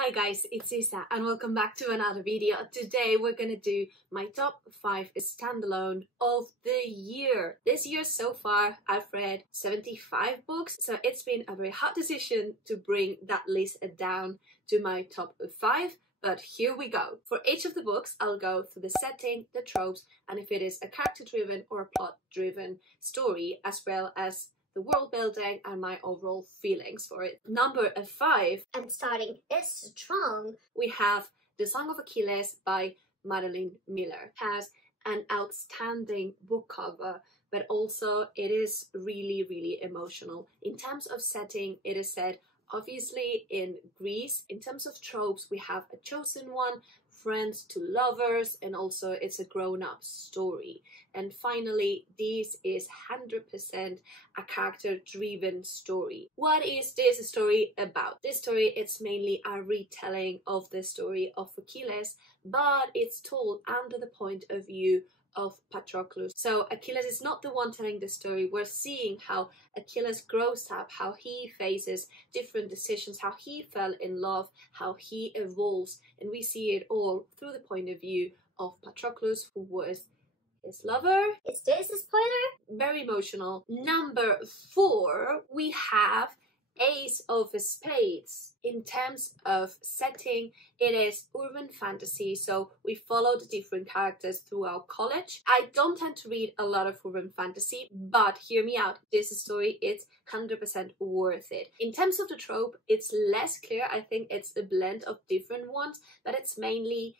Hi guys, it's Isa and welcome back to another video. Today we're gonna do my top 5 standalone of the year. This year so far I've read 75 books, so it's been a very hard decision to bring that list down to my top 5. But here we go. For each of the books, I'll go through the setting, the tropes, and if it is a character-driven or a plot-driven story, as well as the world building and my overall feelings for it. Number 5. And starting is strong. We have The Song of Achilles by Madeline Miller. It has an outstanding book cover, but also it is really emotional. In terms of setting, it is set obviously in Greece. In terms of tropes, we have a chosen one, friends to lovers, and also it's a grown-up story. And finally, this is 100% a character-driven story. What is this story about? This story, it's mainly a retelling of the story of Achilles, but it's told under the point of view of Patroclus. So Achilles is not the one telling the story. We're seeing how Achilles grows up, how he faces different decisions, how he fell in love, how he evolves, and we see it all through the point of view of Patroclus, who was his lover. Is this a spoiler? Very emotional. Number 4, we have Ace of Spades. In terms of setting, it is urban fantasy, so we follow the different characters throughout college. I don't tend to read a lot of urban fantasy, but hear me out, this story is 100% worth it. In terms of the trope, it's less clear. I think it's a blend of different ones, but it's mainly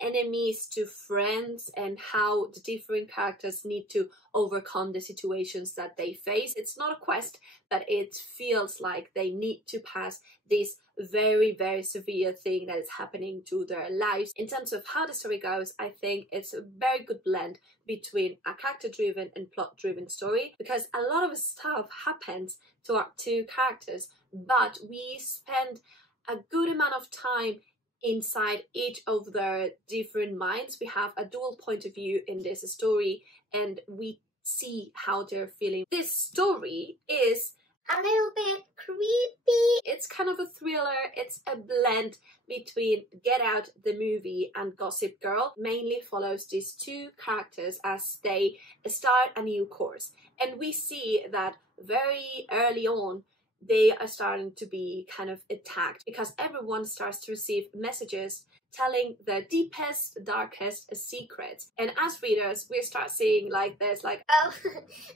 enemies to friends and how the different characters need to overcome the situations that they face. It's not a quest, but it feels like they need to pass this very severe thing that is happening to their lives. In terms of how the story goes, I think it's a very good blend between a character-driven and plot-driven story, because a lot of stuff happens to our two characters, but we spend a good amount of time inside each of their different minds. We have a dual point of view in this story and we see how they're feeling. This story is a little bit creepy. It's kind of a thriller. It's a blend between Get Out the movie and Gossip Girl. Mainly follows these two characters as they start a new course, and we see that very early on they are starting to be kind of attacked because everyone starts to receive messages telling their deepest, darkest secrets. And as readers, we start seeing like there's like, oh,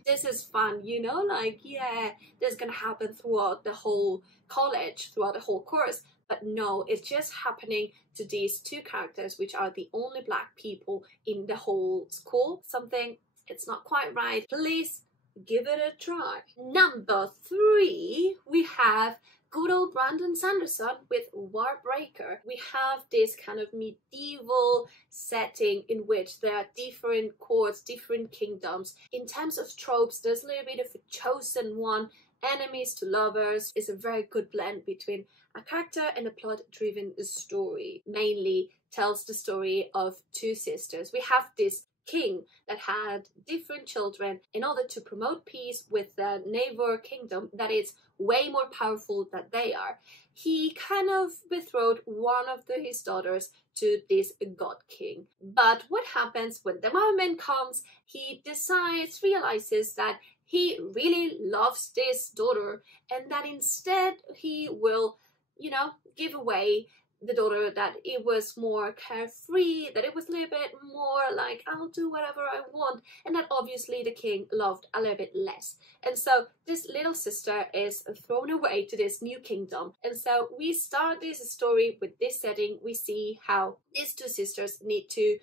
this is fun, you know, like, yeah, this is gonna happen throughout the whole college, throughout the whole course. But no, it's just happening to these two characters, which are the only Black people in the whole school. Something, it's not quite right. Please give it a try. Number 3, we have good old Brandon Sanderson with Warbreaker. We have this kind of medieval setting in which there are different courts, different kingdoms. In terms of tropes, there's a little bit of a chosen one, enemies to lovers. Is a very good blend between a character and a plot-driven story. Mainly tells the story of two sisters. We have this king that had different children in order to promote peace with the neighbor kingdom that is way more powerful than they are. He kind of betrothed one of his daughters to this god king. But what happens when the moment comes, he realizes that he really loves this daughter and that instead he will, you know, give away the daughter, that it was more carefree, that it was a little bit more like, I'll do whatever I want, and that obviously the king loved a little bit less. And so this little sister is thrown away to this new kingdom. And so we start this story with this setting. We see how these two sisters need to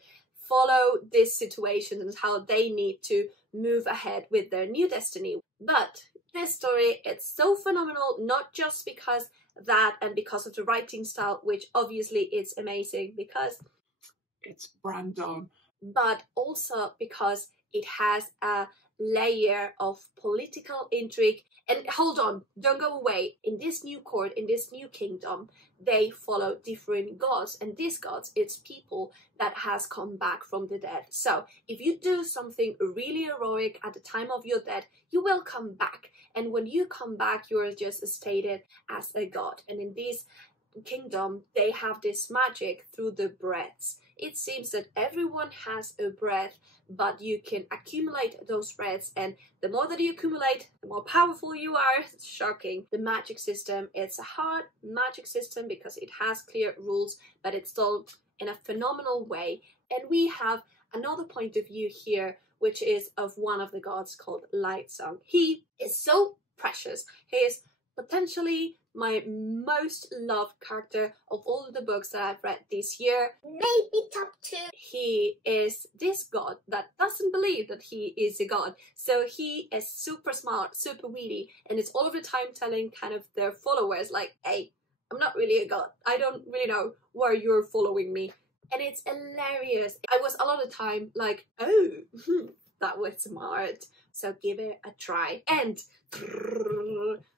follow this situation and how they need to move ahead with their new destiny. But this story, it's so phenomenal, not just because that and because of the writing style, which obviously it's amazing because it's Brandon, but also because it has a layer of political intrigue. And hold on, don't go away. In this new court, in this new kingdom, they follow different gods, and these gods, it's people that has come back from the dead. So if you do something really heroic at the time of your death, you will come back, and when you come back, you are just stated as a god. And in this kingdom, they have this magic through the breaths. It seems that everyone has a breath, but you can accumulate those breaths, and the more that you accumulate, the more powerful you are. It's shocking. The magic system, it's a hard magic system because it has clear rules, but it's solved in a phenomenal way. And we have another point of view here, which is of one of the gods called Lightsong. He is so precious. He is potentially my most loved character of all of the books that I've read this year. Maybe top 2. He is this god that doesn't believe that he is a god. So he is super smart, super witty, and it's all of the time telling kind of their followers like, hey, I'm not really a god. I don't really know why you're following me. And it's hilarious. I was a lot of time like, oh, that was smart. So give it a try. And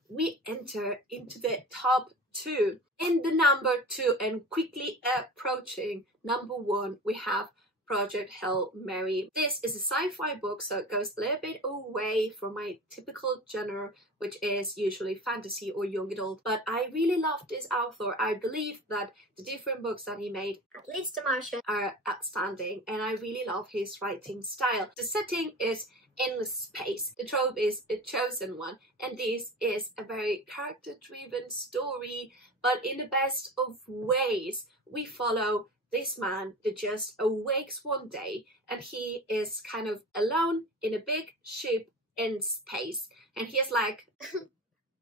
we enter into the top 2. In the number 2 and quickly approaching number 1, we have Project Hail Mary. This is a sci-fi book, so it goes a little bit away from my typical genre, which is usually fantasy or young adult. But I really love this author. I believe that the different books that he made, At least The Martian, are outstanding, and I really love his writing style. The setting is in space. The trope is a chosen one, and this is a very character-driven story, but in the best of ways. We follow this man that just awakes one day, and he is kind of alone in a big ship in space, and he is like,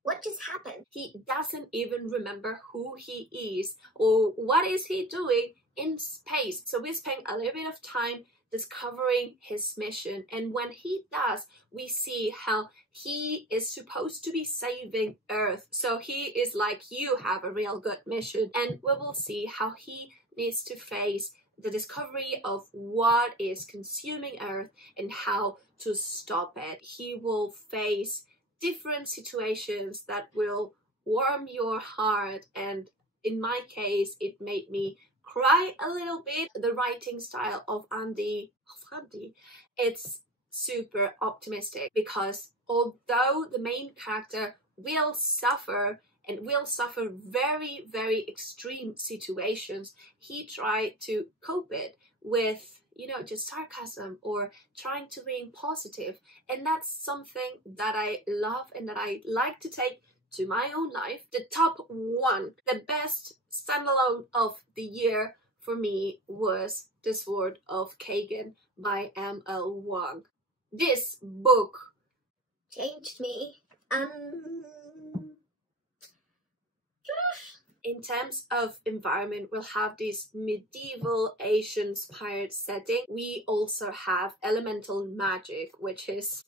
what just happened? he doesn't even remember who he is or what is he doing in space. So we spend a little bit of time discovering his mission, and when he does, we see how he is supposed to be saving Earth. So he is like, you have a real good mission, and we will see how he needs to face the discovery of what is consuming Earth and how to stop it. He will face different situations that will warm your heart, and in my case, it made me cry a little bit. The writing style of Andy, it's super optimistic, because although the main character will suffer and will suffer very, very extreme situations, he tried to cope it with, you know, just sarcasm or trying to be positive. And that's something that I love and that I like to take to my own life. The top 1, the best standalone of the year for me was The Sword of Kagan by M.L. Wang. This book Changed me. In terms of environment, we'll have this medieval Asian-inspired setting. We also have elemental magic, which is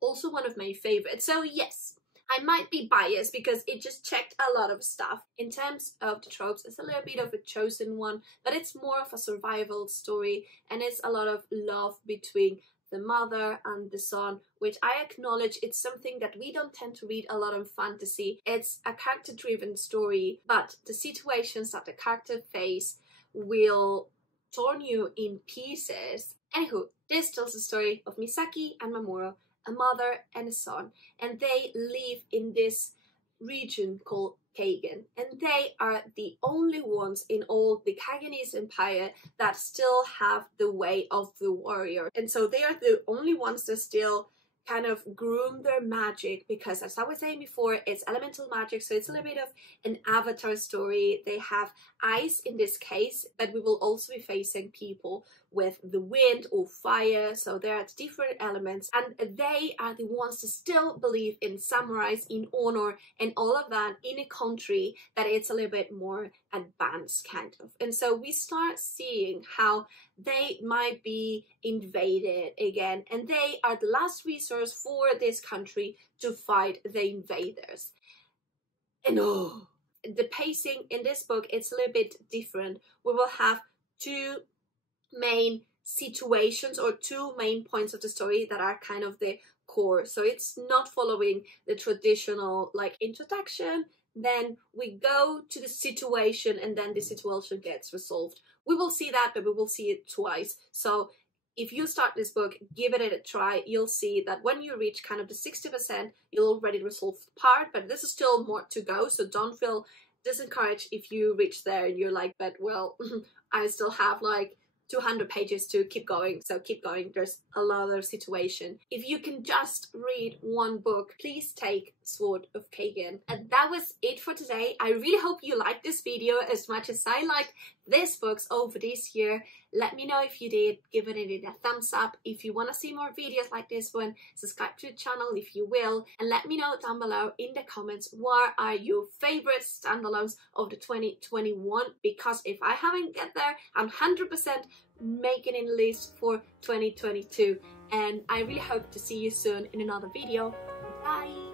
also one of my favorites. So yes, I might be biased because it just checked a lot of stuff. In terms of the tropes, it's a little bit of a chosen one, but it's more of a survival story, and it's a lot of love between the mother and the son, which I acknowledge it's something that we don't tend to read a lot in fantasy. It's a character-driven story, but the situations that the character face will torn you in pieces. Anywho, this tells the story of Misaki and Mamoru, a mother and a son, and they live in this region called Kagan, and they are the only ones in all the Kaganese empire that still have the way of the warrior. And so they are the only ones that still kind of groom their magic, because as I was saying before, it's elemental magic, so it's a little bit of an Avatar story. They have ice in this case, but we will also be facing people with the wind or fire, so there are different elements, and they are the ones that still believe in samurais, in honor, and all of that in a country that it's a little bit more advanced kind of. And so we start seeing how they might be invaded again, and they are the last resource for this country to fight the invaders. And oh, the pacing in this book, it's a little bit different. We will have 2 main situations or 2 main points of the story that are kind of the core. So it's not following the traditional like introduction, then we go to the situation, and then the situation gets resolved. We will see that, but we will see it twice. So if you start this book, give it a try, you'll see that when you reach kind of the 60%, you'll already resolve the part, but this is still more to go, so don't feel discouraged if you reach there and you're like, but well, I still have like 200 pages to keep going, so keep going. There's a lot of situation. If you can just read one book, please take Sword of Kagan. And that was it for today. I really hope you liked this video as much as I liked these books over this year. Let me know if you did, give it a thumbs up. If you want to see more videos like this one, subscribe to the channel if you will, and let me know down below in the comments what are your favorite standalones of the 2021, because if I haven't get there, I'm 100% making a list for 2022, and I really hope to see you soon in another video. Bye!